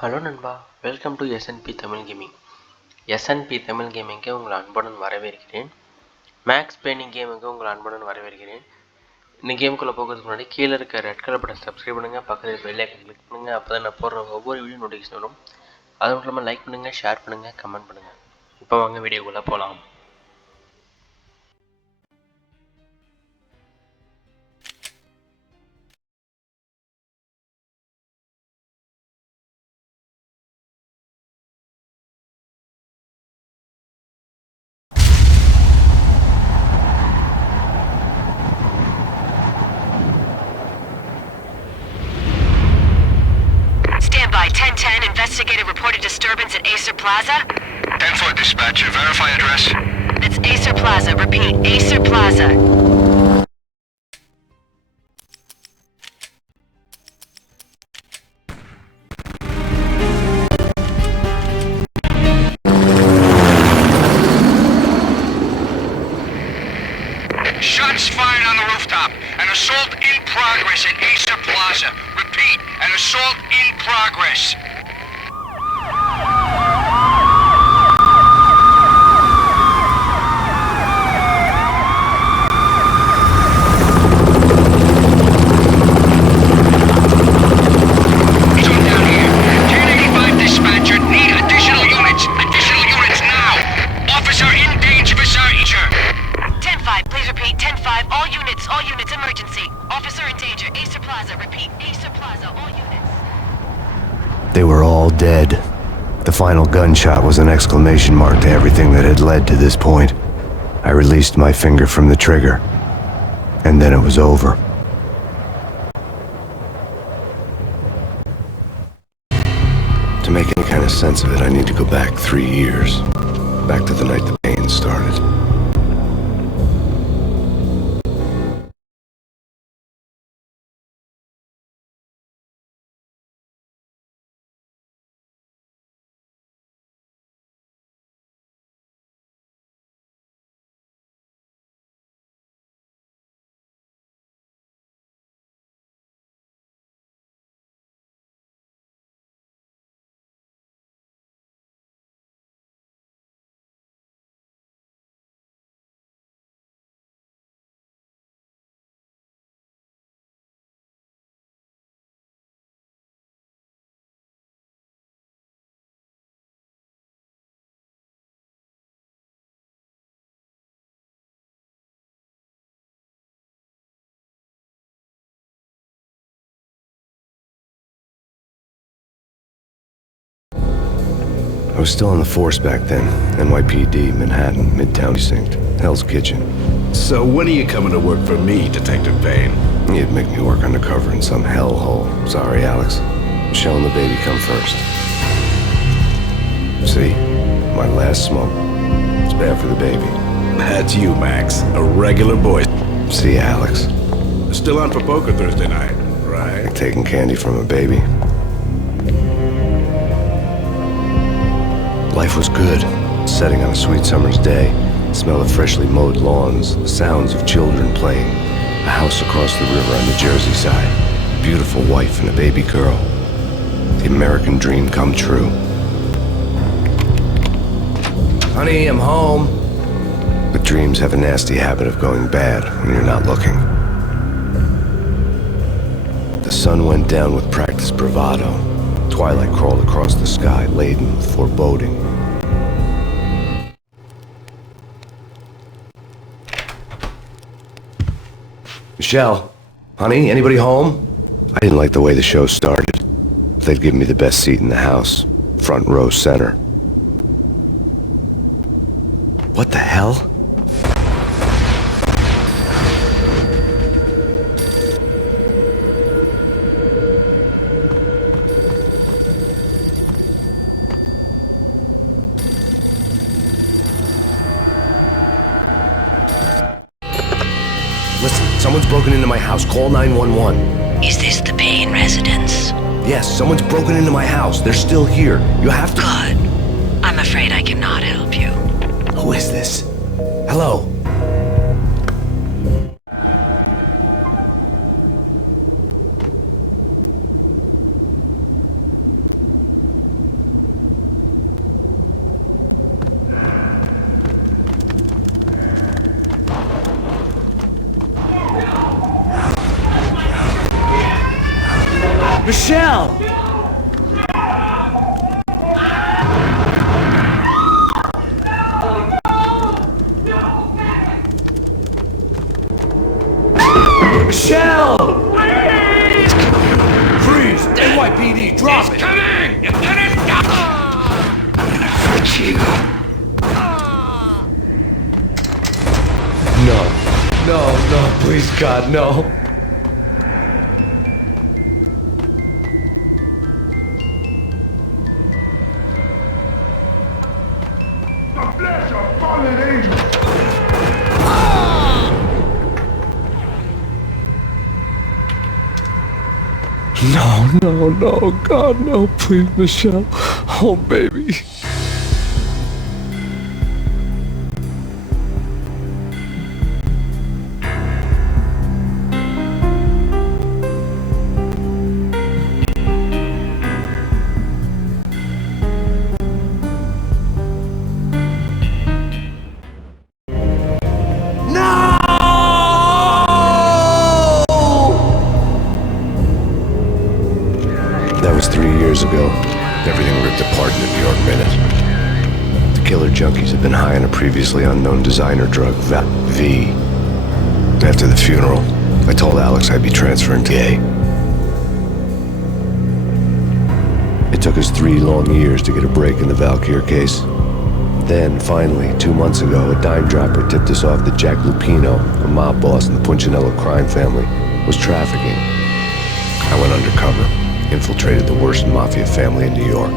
Hello நண்பா, welcome to SNP Tamil gaming. SNP Tamil கேமிங்க்கு உங்கள் அன்புடன் வரவேற்கிறேன். மேக்ஸ் பெயினிங் கேமுக்கு உங்கள் அன்புடன் வரவேற்கிறேன். இந்த கேமுக்குள்ளே போகிறதுக்கு முன்னாடி கீழே இருக்க ரெட் கலர் பட்டன் சப்ஸ்கிரைப் பண்ணுங்கள், பக்கத்தில் பெல் ஐக்கன் கிளிக் பண்ணுங்கள். அப்போ தான் நான் போடுற ஒவ்வொரு வீடியோ நோட்டிஃபிகேஷன் வரும். அது மட்டும் இல்லாமல் லைக் பண்ணுங்கள், ஷேர் பண்ணுங்கள், கமெண்ட் பண்ணுங்கள். இப்போ வாங்க வீடியோக்குள்ளே போகலாம். Standby, 1010, investigated reported disturbance at Acer Plaza. 10-4 dispatcher, verify address. It's Acer Plaza, repeat, Acer Plaza. Shots fired on the rooftop. An assault in progress at Acer Plaza. Repeat, an assault in progress. He's on down here. 1085 dispatcher, need additional units. Additional units now. Officer in danger. 10-5, please repeat, 10-5, all units, emergency. Officer in danger, Acer Plaza, repeat, Acer Plaza, all units. They were all dead. The final gunshot was an exclamation mark to everything that had led to this point. I released my finger from the trigger, and then it was over. To make any kind of sense of it, I need to go back 3 years. Back to the night the Payne started. I was still on the force back then. NYPD, Manhattan, Midtown Precinct, Hell's Kitchen. So when are you coming to work for me, Detective Payne? You'd make me work undercover in some hellhole. Sorry, Alex. Michelle and the baby come first. See? My last smoke. It's bad for the baby. That's you, Max. A regular boy. See, Alex. Still on for poker Thursday night, right? Like taking candy from a baby. Life was good. Setting on a sweet summer's day. Smell of freshly mowed lawns. The sounds of children playing. A house across the river on the Jersey side. Beautiful wife and a baby girl. The American dream come true. Honey, I'm home. But dreams have a nasty habit of going bad when you're not looking. The sun went down with practiced bravado. Twilight crawled across the sky, laden with foreboding. Michelle, honey, anybody home? I didn't like the way the show started. They'd give me the best seat in the house, front row center. What the hell? Listen, someone's broken into my house. Call 911. Is this the Payne residence? Yes, someone's broken into my house. They're still here. You have to... Good. I'm afraid I cannot help you. Who is this? Hello? Michelle! Michelle! Freeze! NYPD, drop it! Coming! You're gonna die! Hurt you. No, please God, no. The flesh of fallen angels! No, God, no, please, Michelle. Oh, baby. That was 3 years ago. Everything ripped apart in the New York Minute. The killer junkies had been high on a previously unknown designer drug, V. After the funeral, I told Alex I'd be transferring to A. It took us 3 long years to get a break in the Valkyr case. Then, finally, 2 months ago, a dime dropper tipped us off that Jack Lupino, a mob boss in the Punchinello crime family, was trafficking. I went undercover, infiltrated the worst mafia family in New York.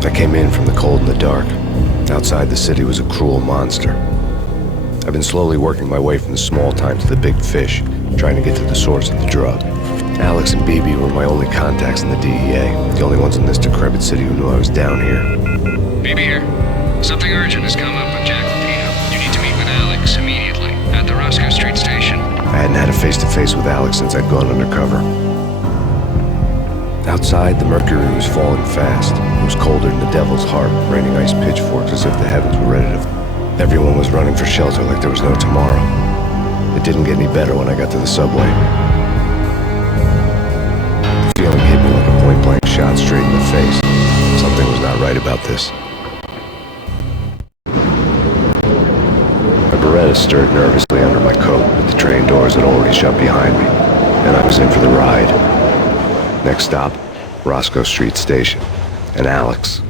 I came in from the cold and the dark. Outside the city was a cruel monster. I've been slowly working my way from the small time to the big fish, trying to get to the source of the drug. Alex and BB were my only contacts in the DEA, the only ones in this decrepit city who knew I was down here. BB here. Something urgent has come up with Jack Lupino. You need to meet with Alex immediately at the Roscoe Street station. I hadn't had a face-to-face with Alex since I'd gone undercover. Outside, the mercury was falling fast. It was colder than the devil's heart, raining ice pitchforks as if the heavens were ready to... Everyone was running for shelter like there was no tomorrow. It didn't get any better when I got to the subway. The feeling hit me like a point-blank shot straight in the face. Something was not right about this. My Beretta stirred nervously under my coat, but the train doors had already shut behind me, and I was in for the ride. Next stop, Roscoe Street Station, and Alex.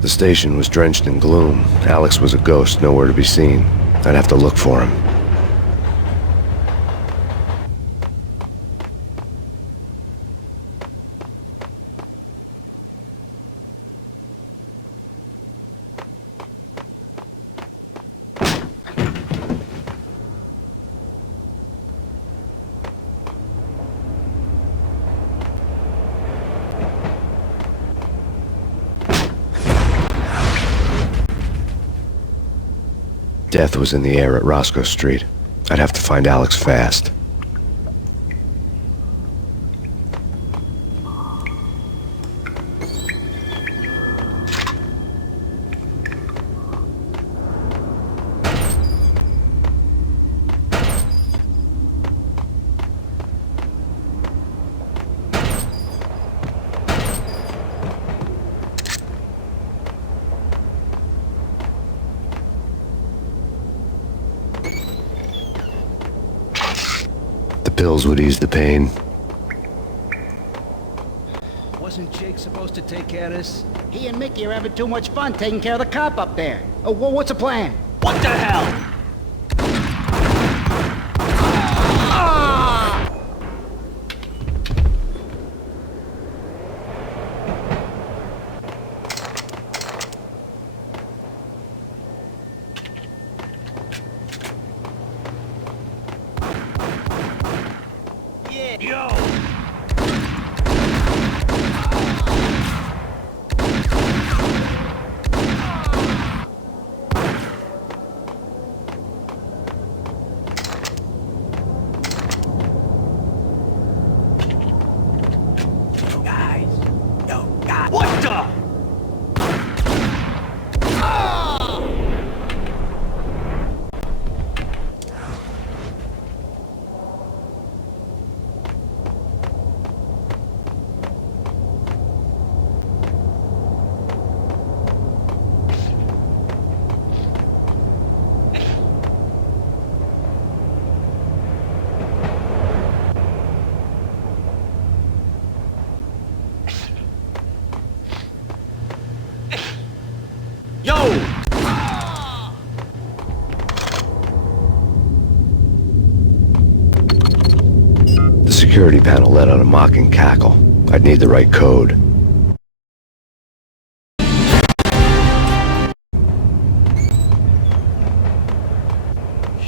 The station was drenched in gloom. Alex was a ghost, nowhere to be seen. I'd have to look for him. Death was in the air at Roscoe Street. I'd have to find Alex fast. pills would ease the pain. Wasn't Jake supposed to take care of this? He and Mickey are having too much fun taking care of the cop up there. Oh, what's the plan? What the hell? The security panel let out a mocking cackle. I'd need the right code.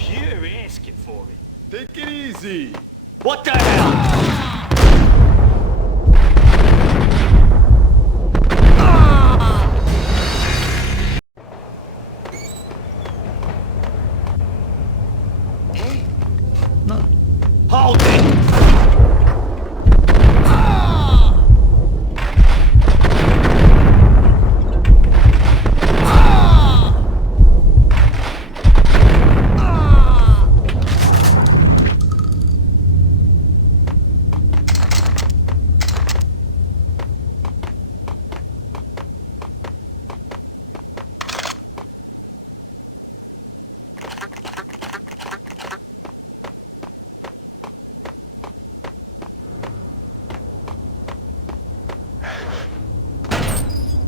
You're asking for it. Take it easy. What the hell? Hold it!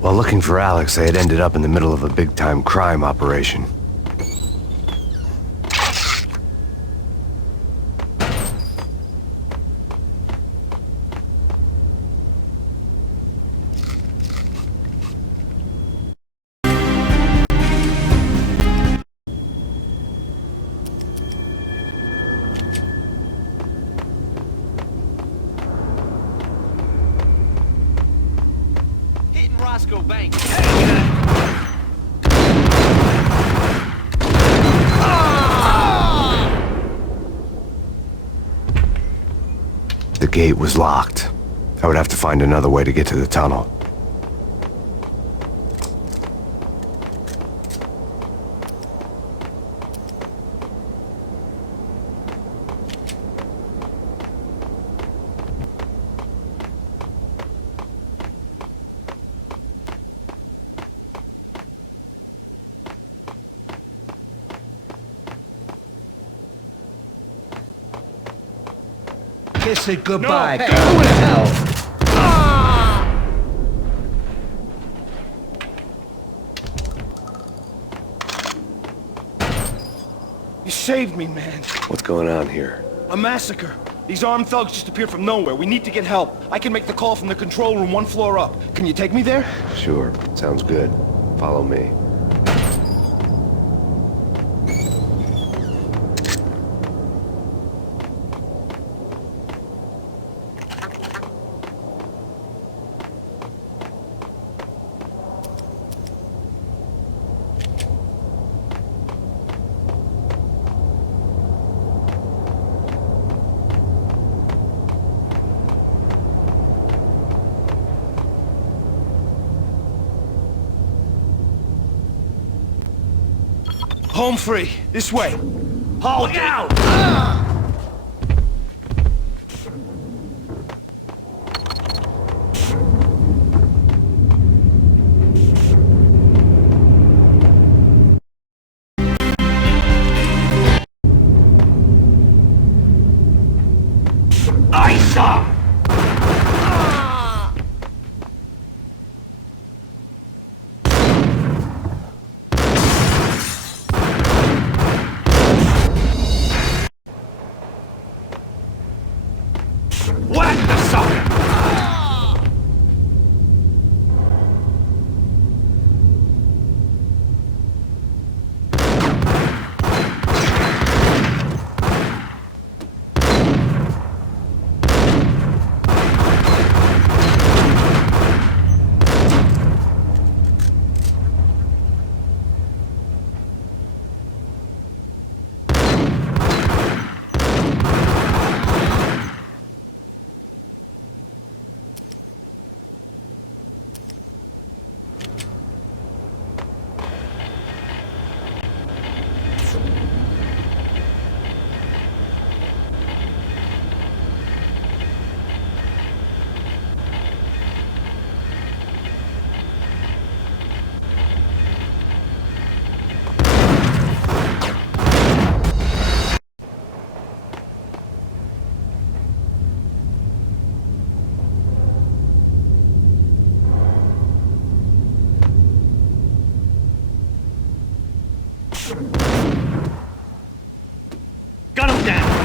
While looking for Alex, I had ended up in the middle of a big-time crime operation. Roscoe Bank. The gate was locked. I would have to find another way to get to the tunnel. Kiss it goodbye. No, hey, who the hell? You saved me, man. What's going on here? A massacre. These armed thugs just appeared from nowhere. We need to get help. I can make the call from the control room 1 floor up. Can you take me there? Sure, sounds good. Follow me. Home free. This way. Hold out! Gun him down!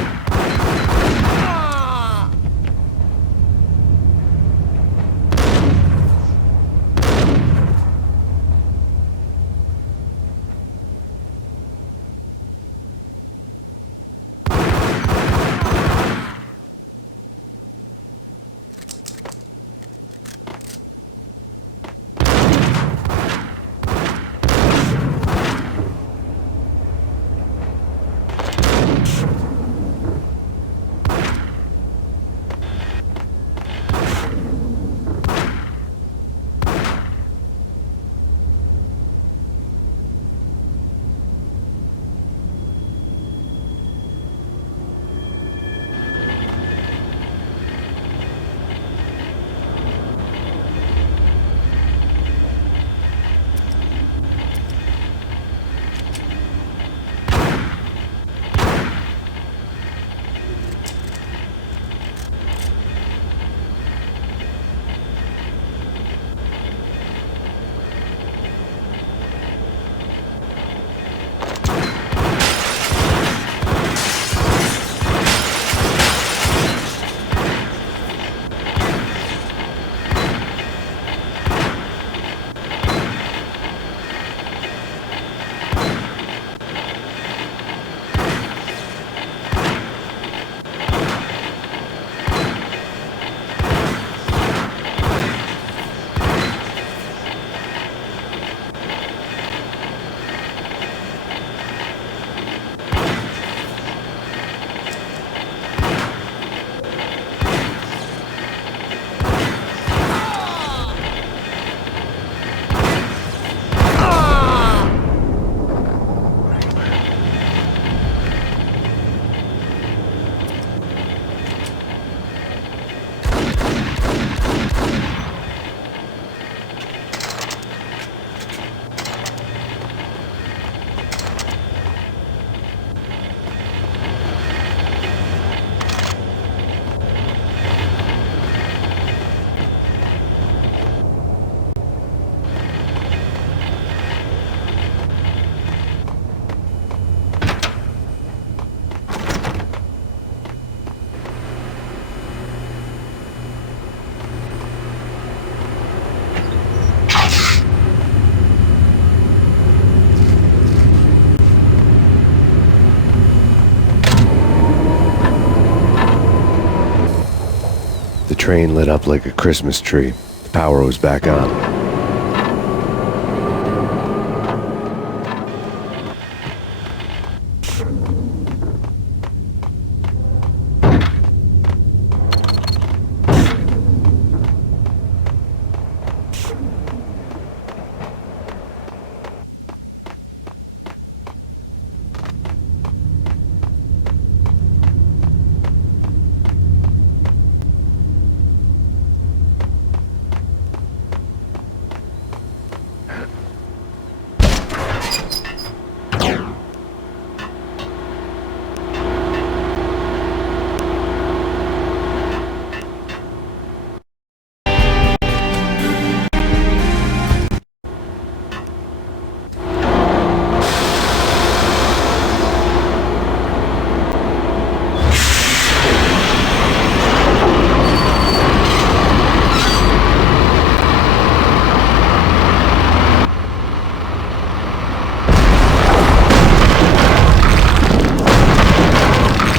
The train lit up like a Christmas tree. The power was back on.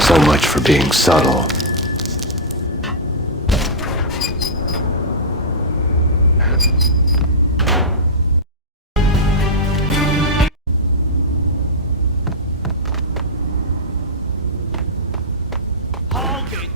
So much for being subtle. Hold it!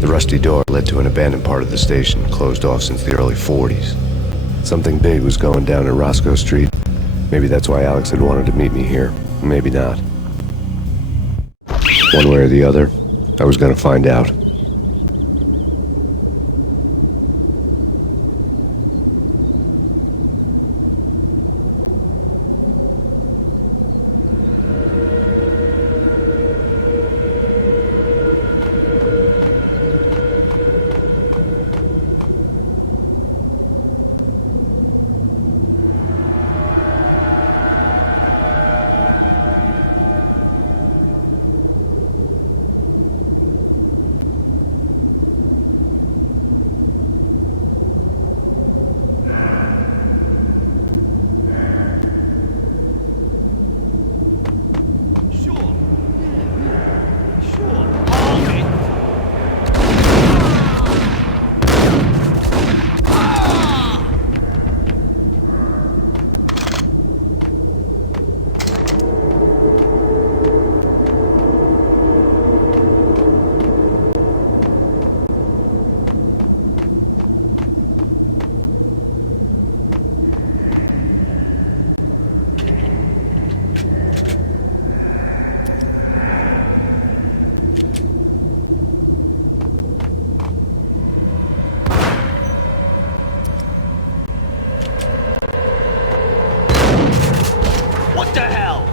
The rusty door led to an abandoned part of the station, closed off since the early 40s. Something big was going down at Roscoe Street. Maybe that's why Alex had wanted to meet me here. Maybe not. One way or the other, I was gonna find out. What the hell?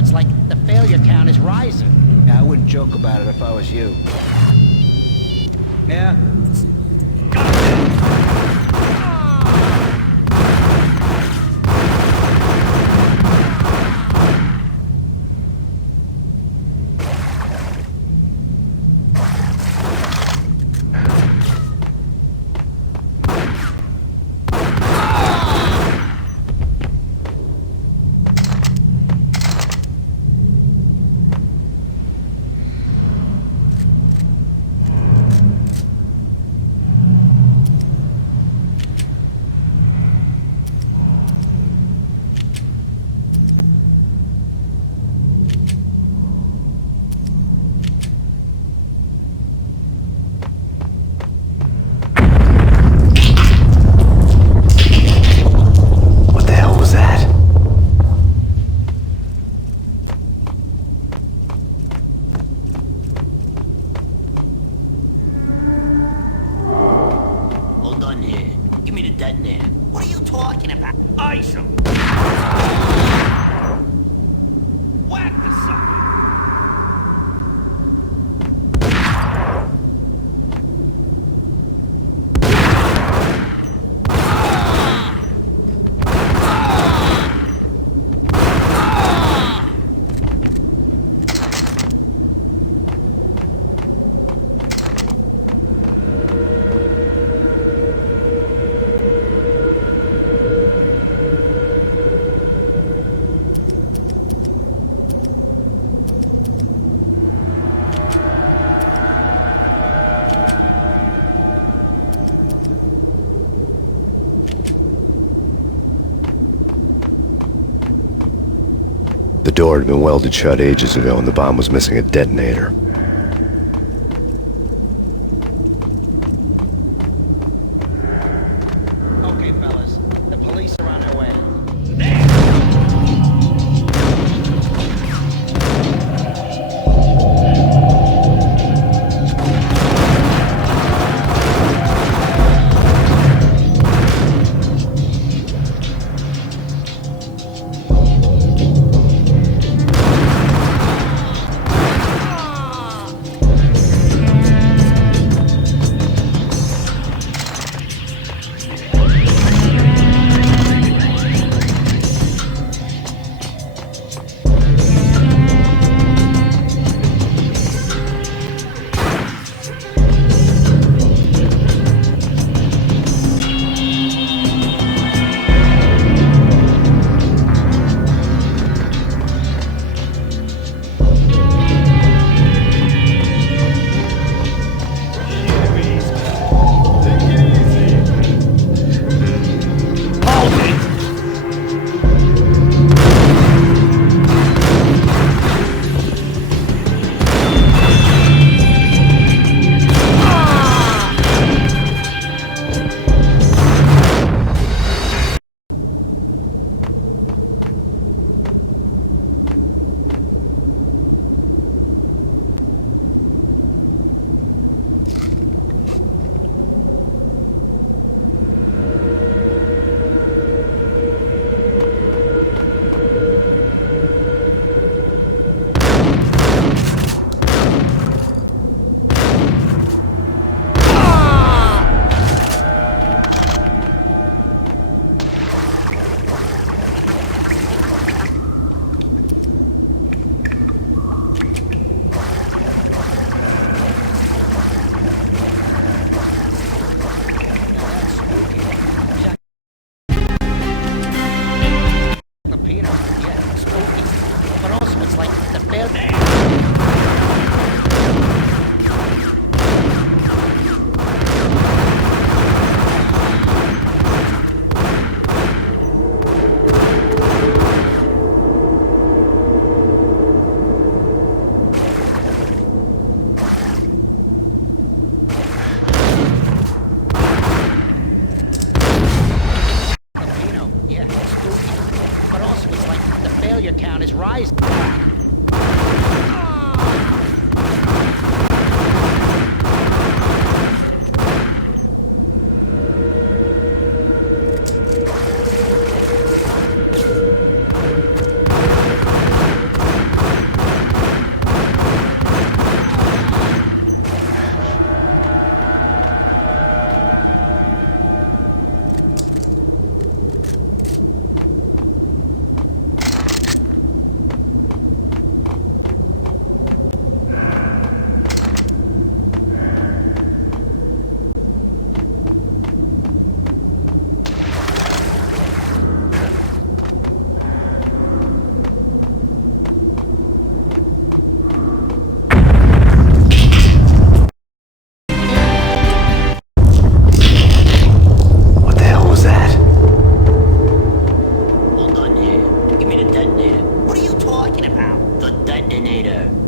It's like the failure count is rising. Yeah, I wouldn't joke about it if I was you. Yeah? What are you talking about? Ice him! Whack the sucker! The door had been welded shut ages ago and the bomb was missing a detonator. Okay, fellas. The police are on their way. like the fail. Yeah, it's spooky. But also, it's like the failure count is rising.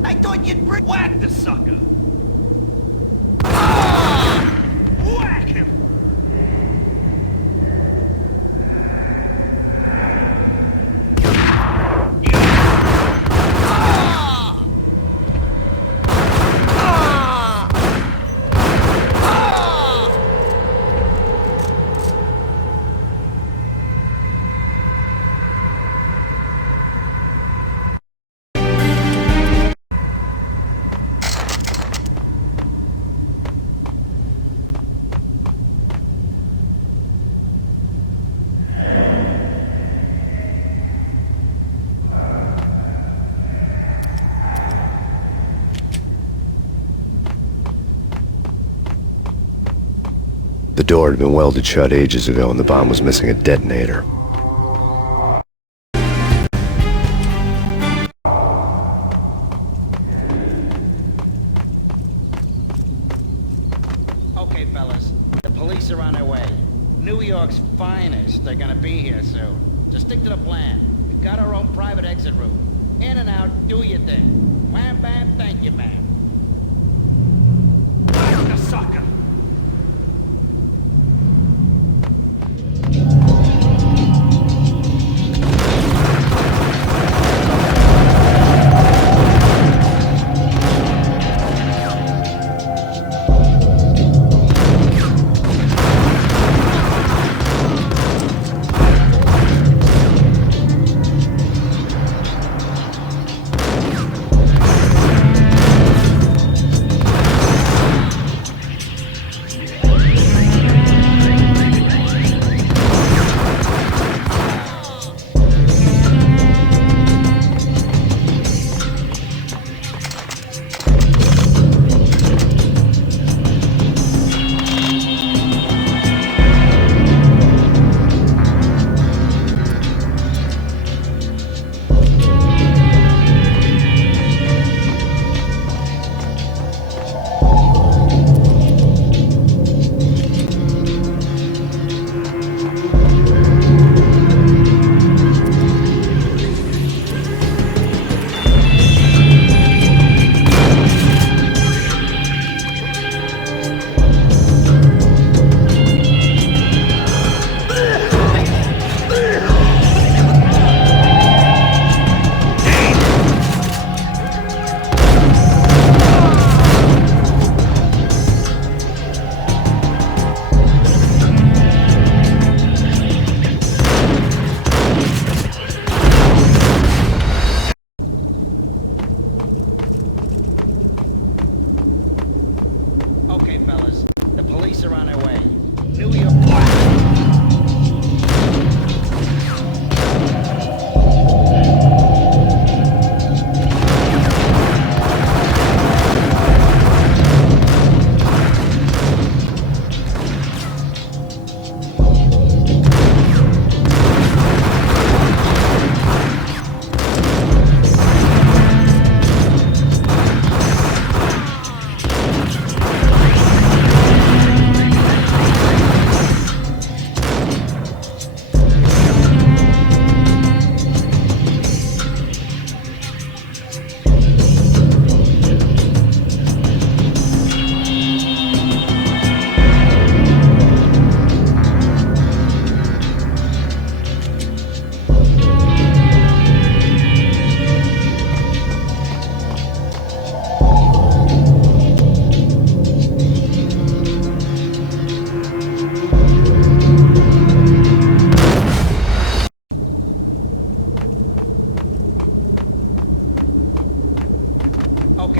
I thought you'd bring... Whack the sucker! Whack him! The door had been welded shut ages ago and the bomb was missing a detonator. Okay, fellas, the police are on their way. New York's finest are gonna be here soon. Just stick to the plan. We've got our own private exit route. In and out, do your thing. Wham bam, thank you, ma'am. Whack the sucker!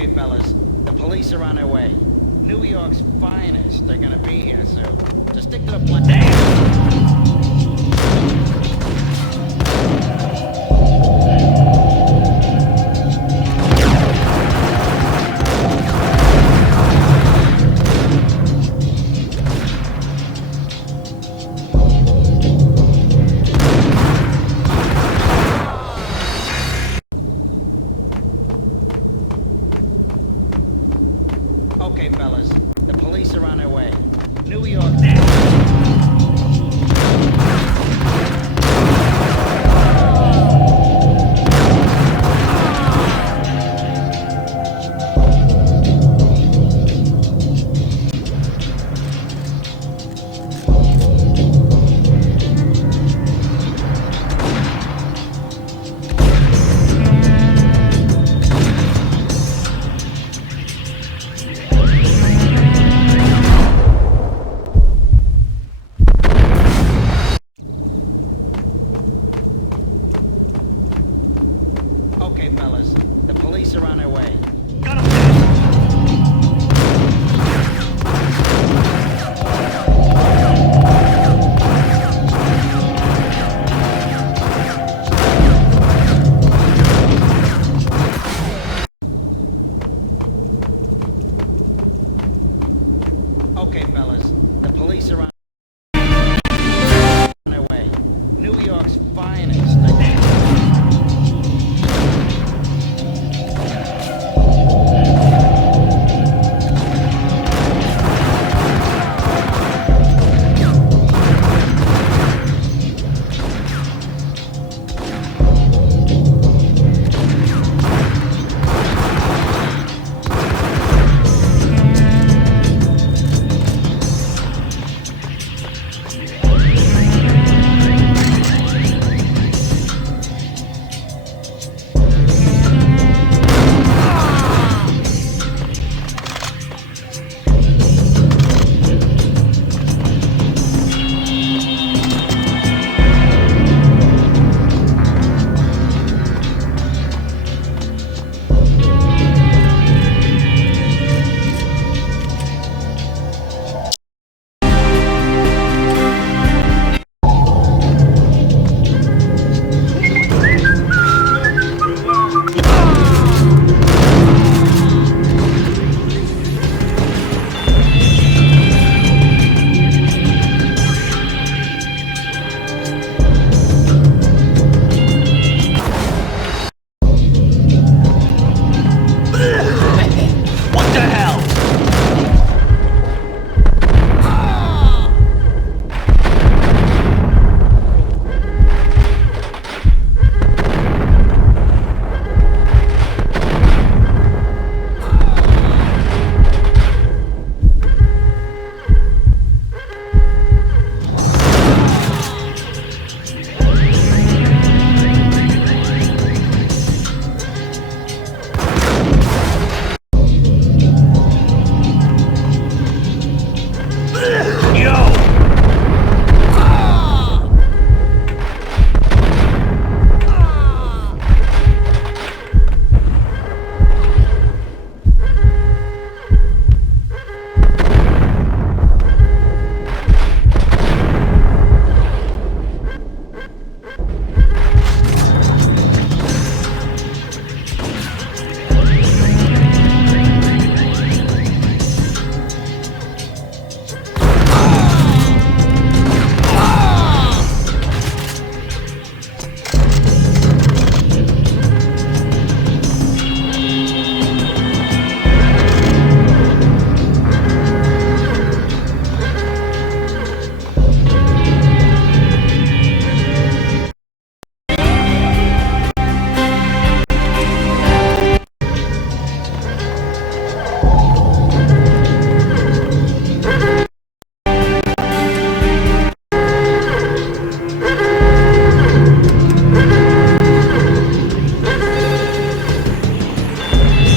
Okay, fellas, the police are on their way. New York's finest, they're gonna be here soon. Just stick to the plan. Okay, fellas, the police are on their way. New York. Okay, fellas, the police are on their way. Okay, fellas, the police are on their way. New York's finest.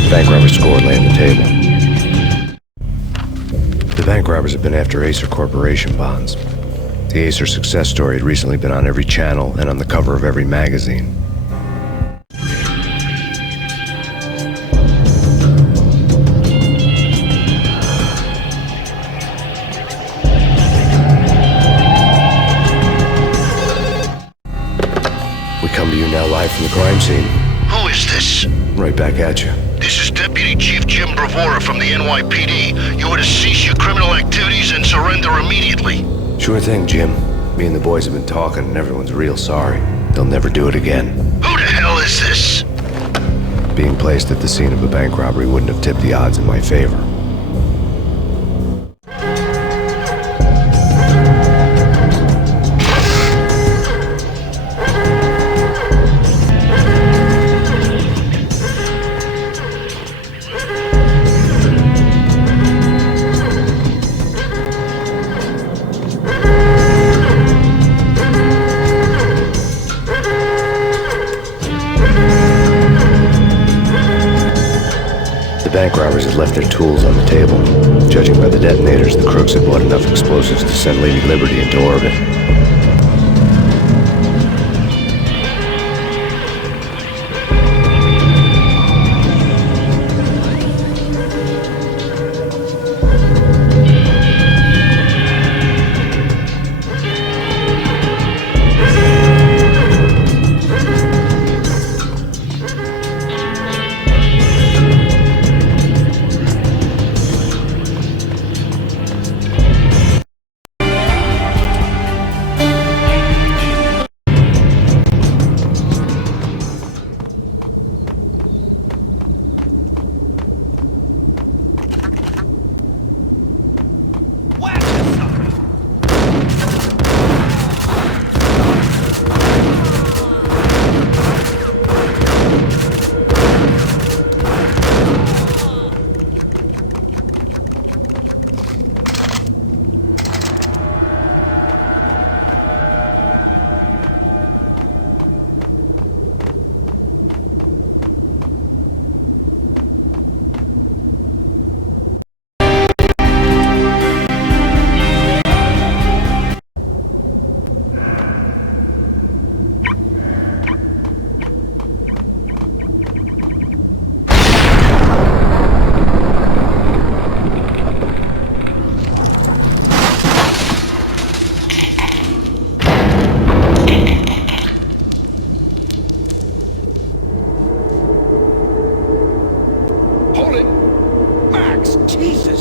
Bank robber's score lay on the table. The bank robbers have been after Acer Corporation bonds. The Acer success story had recently been on every channel and on the cover of every magazine. is this? Right back at you. This is Deputy Chief Jim Bravura from the NYPD. You are to cease your criminal activities and surrender immediately. Sure thing, Jim. Me and the boys have been talking and everyone's real sorry. They'll never do it again. Who the hell is this? Being placed at the scene of a bank robbery wouldn't have tipped the odds in my favor. Bank robbers had left their tools on the table. Judging by the detonators, the crooks had bought enough explosives to send Lady Liberty into orbit.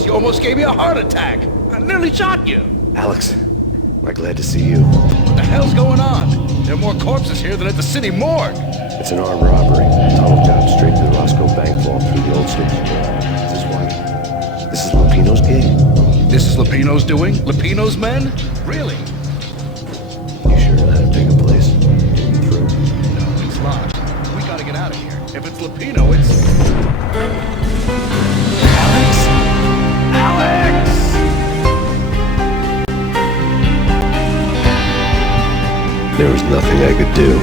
You almost gave me a heart attack. I nearly shot you. Alex, am I glad to see you. What the hell's going on? There are more corpses here than at the city morgue. It's an armed robbery. Tunnel job straight to the Roscoe Bank vault through the old station. Is this why? This is Lupino's gig? This is Lupino's doing? Lupino's men? Really? You sure that'll take a place? Get me through? No, it's locked. We gotta get out of here. If it's Lupino, it's... Alex! There was nothing I could do.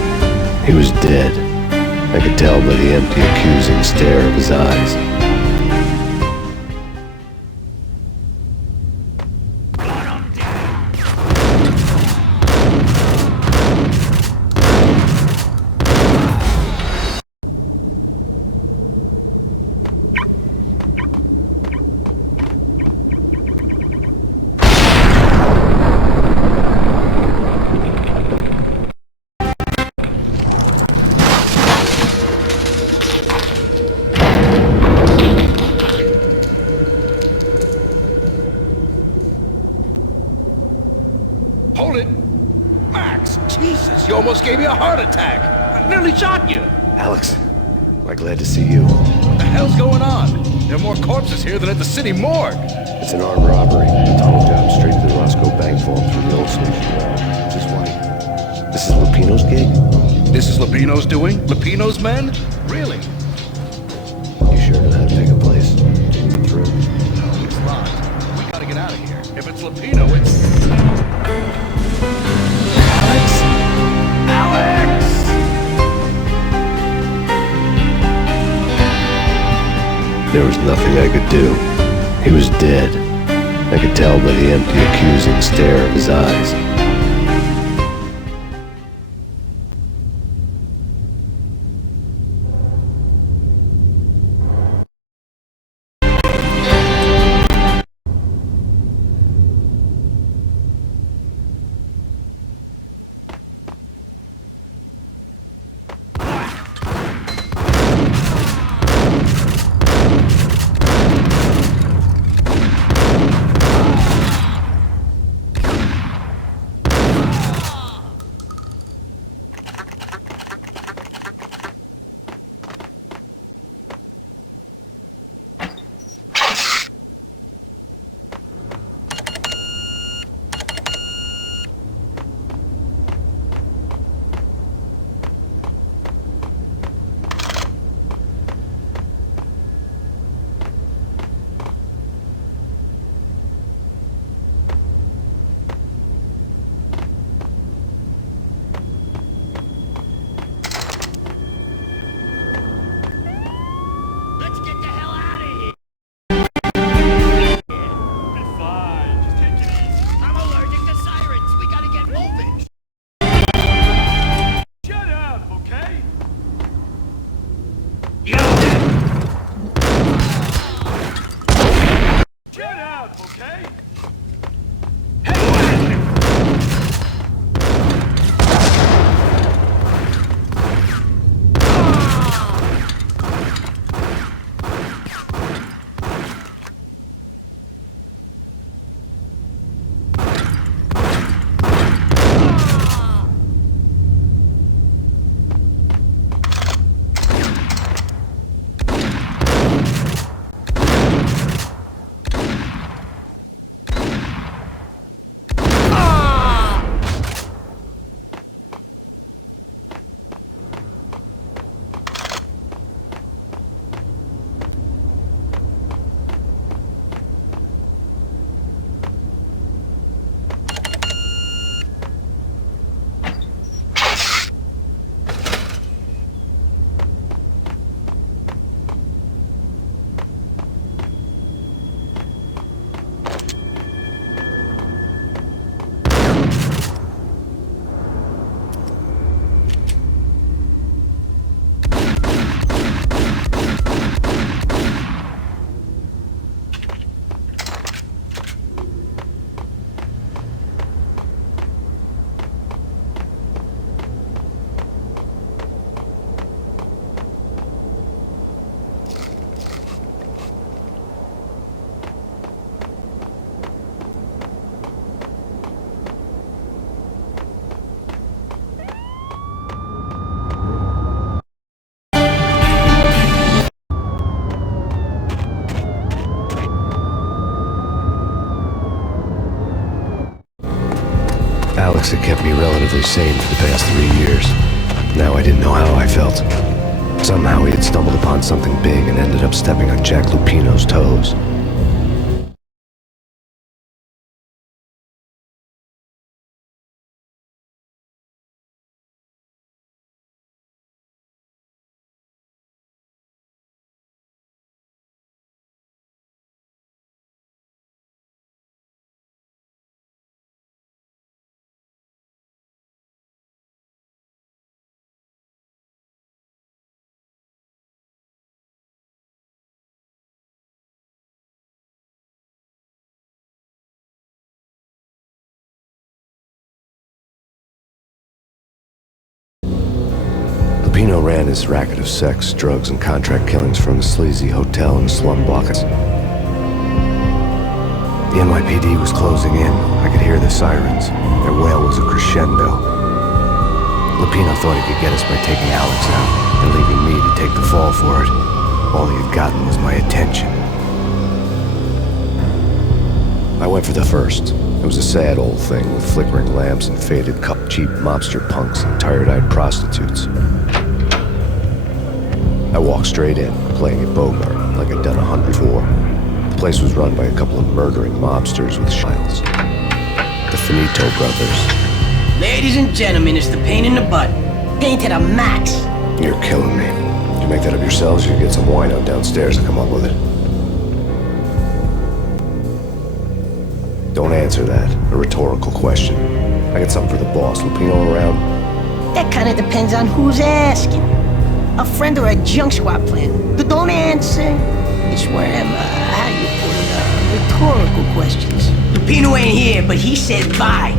He was dead. I could tell by the empty, accusing stare of his eyes. Hold it! Max, Jesus, you almost gave me a heart attack! I nearly shot you! Alex, am I glad to see you. What the hell's going on? There are more corpses here than at the city morgue! It's an armed robbery. A tunnel job straight to the Roscoe Bank vault through the old station. Just why? This is Lupino's gig? This is Lupino's doing? Lupino's men? Really? You sure that'll take a place? Get me through? No, it's locked. We gotta get out of here. If it's Lupino, it's... Alex! There was nothing I could do. He was dead. I could tell by the empty, accusing stare of his eyes. Get out, okay? Alex had kept me relatively sane for the past 3 years. Now I didn't know how I felt. Somehow he had stumbled upon something big and ended up stepping on Jack Lupino's toes. Lupino ran his racket of sex, drugs, and contract killings from a sleazy hotel in the slum blocks. The NYPD was closing in. I could hear the sirens. Their wail was a crescendo. Lupino thought he could get us by taking Alex out and leaving me to take the fall for it. All he had gotten was my attention. I went for the first. It was a sad old thing with flickering lamps and faded cup cheap mobster punks and tired-eyed prostitutes. I walked straight in, playing at Bogart like I'd done 100 before. The place was run by a couple of murdering mobsters with shields. The Finito brothers. Ladies and gentlemen, it's the pain in the butt. Pain to the max. You're killing me. Did you make that up yourselves, or you get some wino downstairs to come up with it? Don't answer that. A rhetorical question. I got something for the boss. Lupino around? That kind of depends on who's asking. A friend or a junk swap plan. But don't answer. It's one of them, how do you put it, rhetorical questions. Lupino ain't here, but he said bye.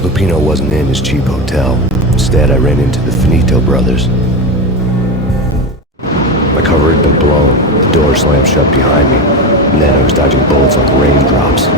Lupino wasn't in his cheap hotel. Instead, I ran into the Finito brothers. My cover had been blown. The door slammed shut behind me. And then I was dodging bullets like raindrops.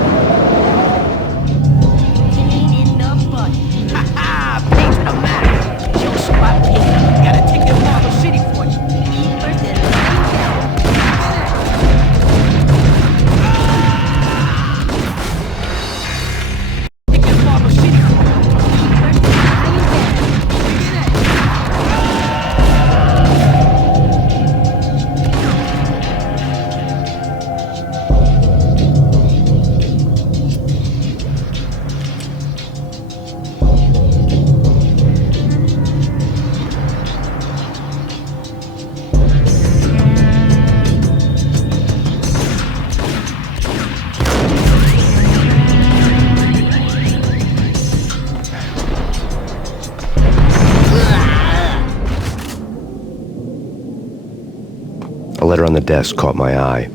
A letter on the desk caught my eye.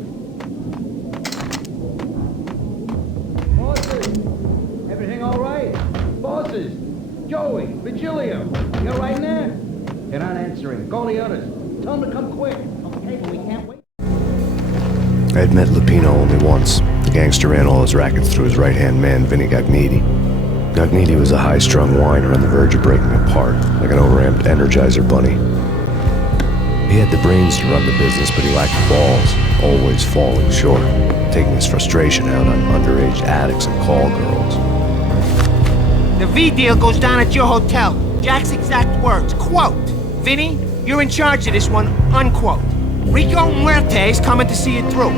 Bosses! Everything all right? Bosses! Joey! Virgilio! You all right in there? They're not answering. Call the others. Tell them to come quick. Okay, but we can't wait. I had met Lupino only once. The gangster ran all his rackets through his right-hand man, Vinny Gagniti. Gagniti was a high-strung whiner on the verge of breaking apart, like an overamped Energizer bunny. He had the brains to run the business, but he lacked the balls, always falling short, taking his frustration out on underage addicts and call girls. The V deal goes down at your hotel. Jack's exact words, quote, "Vinny, you're in charge of this one," unquote. Rico Muerte's coming to see it through.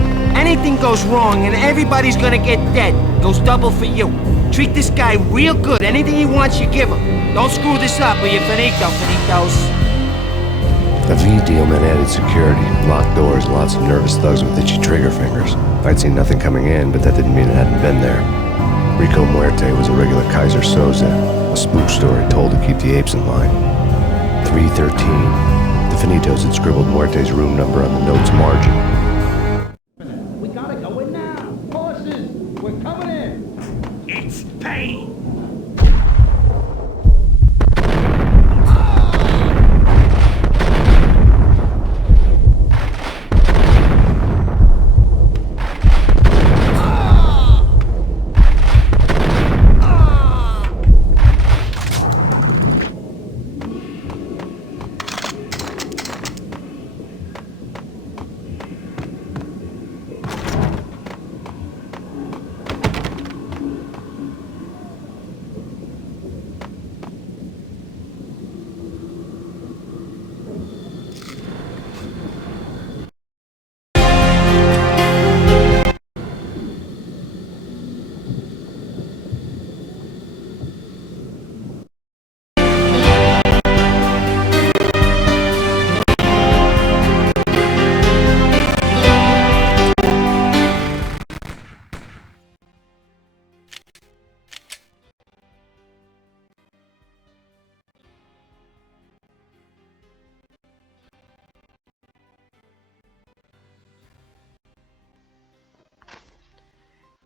Anything goes wrong and everybody's gonna get dead. Goes double for you. Treat this guy real good. Anything he wants, you give him. Don't screw this up or you're finito, finitos. The V deal meant added security, locked doors, and lots of nervous thugs with itchy trigger fingers. I'd seen nothing coming in, but that didn't mean it hadn't been there. Rico Muerte was a regular Kaiser Soze, a spook story told to keep the apes in line. 313. The Finitos had scribbled Muerte's room number on the note's margin. We gotta go in now. Bosses! We're coming in. It's Payne.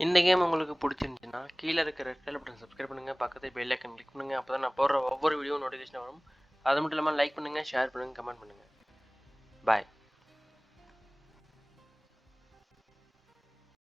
இந்த game உங்களுக்கு பிடிச்சிருந்துச்சுன்னா கீழே இருக்கிற red colour button subscribe பண்ணுங்கள், பக்கத்தில் bell icon click பண்ணுங்கள். அப்போ தான் நான் போடுற ஒவ்வொரு வீடியோ நோட்டிஃபிகேஷன் வரும். அது மட்டும் இல்லாமல் லைக் பண்ணுங்கள், ஷேர் பண்ணுங்கள், கமெண்ட் பண்ணுங்கள். பாய்.